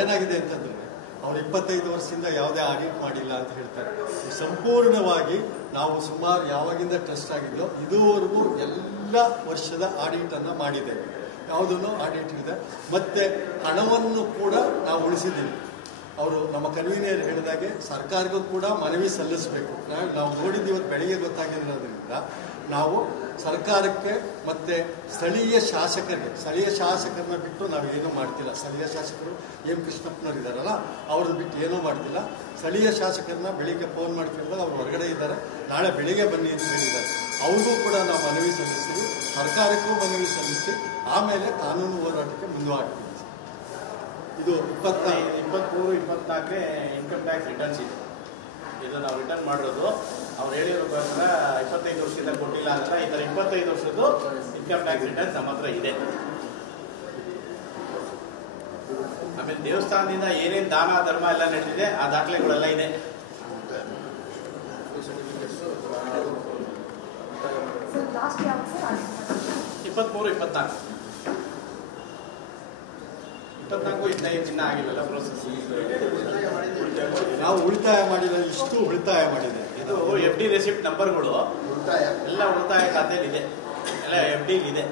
ಏನಾಗಿದೆ ಅಂತಂದರೆ ಅವ್ರು 25 ವರ್ಷದಿಂದ ಯಾವುದೇ ಆಡಿಟ್ ಮಾಡಿಲ್ಲ ಅಂತ ಹೇಳ್ತಾರೆ. ಸಂಪೂರ್ಣವಾಗಿ ನಾವು ಸುಮಾರು ಯಾವಾಗಿಂದ ಟ್ರಸ್ಟ್ ಆಗಿದೆಯೋ ಇದುವರೆಗೂ ಎಲ್ಲ ವರ್ಷದ ಆಡಿಟನ್ನು ಮಾಡಿದ್ದೇವೆ. ಯಾವುದನ್ನು ಆಡಿಟ್ ಇದೆ. ಮತ್ತು ಹಣವನ್ನು ಕೂಡ ನಾವು ಉಳಿಸಿದ್ದೀವಿ. ಅವರು ನಮ್ಮ ಕನ್ವೀನರ್ ಹೇಳಿದಾಗೆ ಸರ್ಕಾರಕ್ಕೂ ಕೂಡ ಮನವಿ ಸಲ್ಲಿಸಬೇಕು. ನಾವು ನೋಡಿದ್ದು ಇವತ್ತು ಬೆಳಗ್ಗೆ ಗೊತ್ತಾಗಿರೋದ್ರಿಂದ ನಾವು ಸರ್ಕಾರಕ್ಕೆ ಮತ್ತು ಸ್ಥಳೀಯ ಶಾಸಕರನ್ನ ಬಿಟ್ಟು ನಾವು ಏನೂ ಮಾಡ್ತಿಲ್ಲ. ಸ್ಥಳೀಯ ಶಾಸಕರು ಎಂ ಕೃಷ್ಣಪ್ಪನವ್ರು ಇದ್ದಾರಲ್ಲ, ಅವ್ರನ್ನ ಬಿಟ್ಟು ಏನೂ ಮಾಡ್ತಿಲ್ಲ. ಸ್ಥಳೀಯ ಶಾಸಕರನ್ನ ಬೆಳಿಗ್ಗೆ ಫೋನ್ ಮಾಡಿ ಕೇಳಿದಾಗ ಅವ್ರು ಹೊರಗಡೆ ಇದ್ದಾರೆ, ನಾಳೆ ಬೆಳಿಗ್ಗೆ ಬನ್ನಿ ಅಂತ ಹೇಳಿದ್ದಾರೆ. ಅವ್ರಿಗೂ ಕೂಡ ನಾವು ಮನವಿ ಸಲ್ಲಿಸ್ತೀವಿ, ಸರ್ಕಾರಕ್ಕೂ ಮನವಿ ಸಲ್ಲಿಸಿ ಆಮೇಲೆ ಕಾನೂನು ಹೋರಾಟಕ್ಕೆ ಮುಂದುವರಿತೀವಿ. ಇದು 23-24 ಇನ್ಕಮ್ ಟ್ಯಾಕ್ಸ್ ರಿಟರ್ನ್ಸ್ ಇದೆ. ಇದು ನಾವು ರಿಟರ್ನ್ ಮಾಡಿರೋದು ಅವ್ರು ಹೇಳಿರೋ ಪ್ರಕಾರ 25 ವರ್ಷದಿಂದ ಕೊಟ್ಟಿಲ್ಲ ಅಂದ್ರೆ ಈ ಥರ 25 ವರ್ಷದ್ದು ಇನ್ಕಮ್ ಟ್ಯಾಕ್ಸ್ ರಿಟರ್ನ್ಸ್ ನಮ್ಮ ಹತ್ರ ಇದೆ. ಆಮೇಲೆ ದೇವಸ್ಥಾನದಿಂದ ಏನೇನು ದಾನ ಧರ್ಮ ಎಲ್ಲ ನಡೆದಿದೆ ಆ ದಾಖಲೆಗಳೆಲ್ಲ ಇದೆ. 23-24 ಇನ್ನ ಆಗಿಲ್ಲ ಪ್ರೋಸೆಸ್. ನಾವು ಉಳಿತಾಯ ಮಾಡಿದ ಇಷ್ಟು ಉಳಿತಾಯ ಮಾಡಿದೆ. ಇದು FD ರೆಸಿಪ್ಟ್ ನಂಬರ್ಗಳು ಎಲ್ಲ ಉಳಿತಾಯ ಖಾತೆಯಲ್ಲಿ ಇದೆ, ಎಲ್ಲ FD ಇದೆ.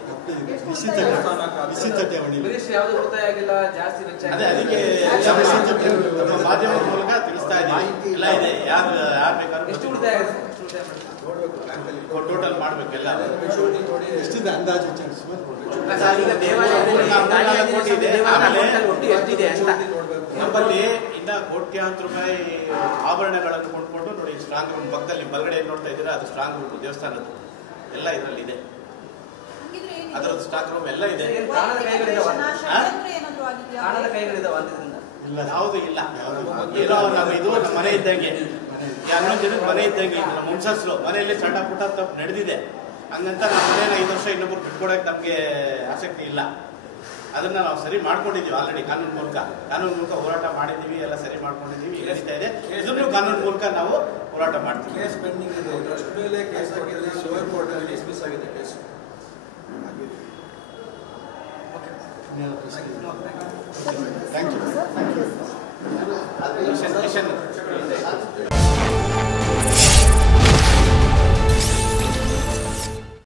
ಅದೇ ಅದಕ್ಕೆ ಮಾಧ್ಯಮದ ಮೂಲಕ ತಿಳಿಸ್ತಾ ಇದ್ದೀವಿ. ಎಲ್ಲ ಇದೆ, ಯಾರು ಬೇಕಾದ್ರೂ ಟೋಟಲ್ ಮಾಡ್ಬೇಕೆಲ್ಲ. ಎಷ್ಟಿದೆ ಅಂದಾಜು? ನಮ್ಮಲ್ಲಿ ಇನ್ನ ಕೋಟ್ಯಾಂತರ ರೂಪಾಯಿ ಆಭರಣಗಳನ್ನು ಕೊಂಡ್ಕೊಂಡು ನೋಡಿ, ಸ್ಟ್ರಾಂಗ್ ರೂಮ್ ಪಕ್ಕದಲ್ಲಿ ಬಲಗಡೆ ನೋಡ್ತಾ ಇದ್ದೀರಾ, ಅದು ಸ್ಟ್ರಾಂಗ್ ರೂಮ್ ದೇವಸ್ಥಾನದ್ದು ಎಲ್ಲ ಇದರಲ್ಲಿ ಇದೆ. ಅದರದ್ದು ಸ್ಟಾಕ್ ರೂಮ್ ಎಲ್ಲ ಇದೆ. ಯಾವುದು ಇಲ್ಲ, ಏನೋ ನಾವು ಇದು ನಮ್ಮ ಮನೆ ಇದ್ದಂಗೆ, 11 ಜನದ ಮನೆ ಇದ್ದಂಗೆ. ನಮ್ಮ ಮುಂಚಸ್ಲು ಮನೆಯಲ್ಲಿ ಸಣ್ಣ ಪುಟ್ಟ ತಪ್ಪು ನಡೆದಿದೆ, ಹಂಗಂತ ನಮ್ಮ ಮನೇನ 5 ವರ್ಷ ಇನ್ನೊಬ್ರು ಬಿಟ್ಕೊಡಕ್ಕೆ ನಮಗೆ ಆಸಕ್ತಿ ಇಲ್ಲ. ಅದನ್ನ ನಾವು ಸರಿ ಮಾಡ್ಕೊಂಡಿದ್ದೀವಿ ಆಲ್ರೆಡಿ ಕಾನೂನು ಮೂಲಕ ಹೋರಾಟ ಮಾಡಿದ್ದೀವಿ, ಎಲ್ಲ ಸರಿ ಮಾಡ್ಕೊಂಡಿದ್ದೀವಿ. ಈಗ ನಡೀತಾ ಇದೆ, ಇದನ್ನು ಕಾನೂನು ಮೂಲಕ ನಾವು ಹೋರಾಟ ಮಾಡ್ತೀವಿ. ಕೇಸ್ ಪೆಂಡಿಂಗ್ ಇದೆ, ಟ್ರಸ್ಟ್ ಮೇಲೆ ಕೇಸ್ ಹಾಕಿದ್ರೆ ಶಿವರ್ ಕೋರ್ಟ್ ಅಲ್ಲಿ ಡಿಸ್ಮಿಸ್ ಆಗಿದೆ ಕೇಸ್. Thank you.